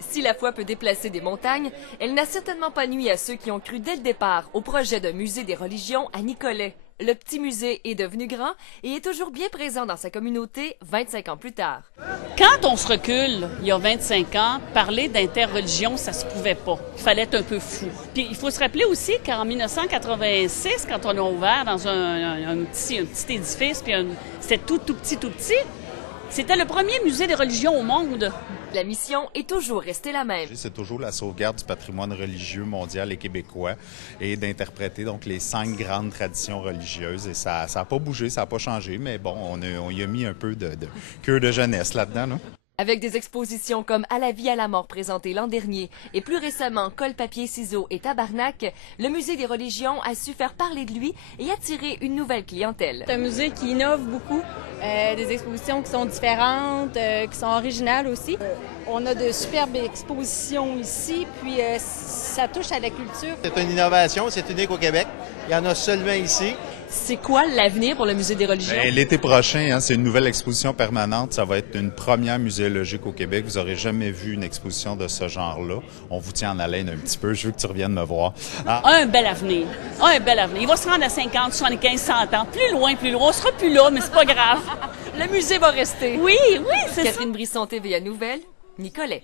Si la foi peut déplacer des montagnes, elle n'a certainement pas nui à ceux qui ont cru dès le départ au projet d'un musée des religions à Nicolet. Le petit musée est devenu grand et est toujours bien présent dans sa communauté 25 ans plus tard. Quand on se recule, il y a 25 ans, parler d'interreligion, ça se pouvait pas. Il fallait être un peu fou. Puis il faut se rappeler aussi qu'en 1986, quand on a ouvert dans un petit édifice, puis c'était tout petit, c'était le premier musée des religions au monde. La mission est toujours restée la même. C'est toujours la sauvegarde du patrimoine religieux mondial et québécois et d'interpréter donc les 5 grandes traditions religieuses. Et ça n'a pas bougé, ça n'a pas changé, mais bon, on y a mis un peu de cœur de jeunesse là-dedans, non? Avec des expositions comme À la vie, à la mort présentée l'an dernier et plus récemment Colle, papier, ciseaux et Tabarnak, le musée des religions a su faire parler de lui et attirer une nouvelle clientèle. C'est un musée qui innove beaucoup, des expositions qui sont différentes, qui sont originales aussi. On a de superbes expositions ici, puis ça touche à la culture. C'est une innovation, c'est unique au Québec. Il y en a seulement ici. C'est quoi l'avenir pour le musée des religions? L'été prochain, c'est une nouvelle exposition permanente. Ça va être une première muséologique au Québec. Vous n'aurez jamais vu une exposition de ce genre-là. On vous tient en haleine un petit peu. Je veux que tu reviennes me voir. Un bel avenir. Un bel avenir. Il va se rendre à 50, 75, 100 ans. Plus loin. On sera plus là, mais c'est pas grave. Le musée va rester. Oui, c'est ça. Catherine Brisson, TVA Nouvelles, Nicolet.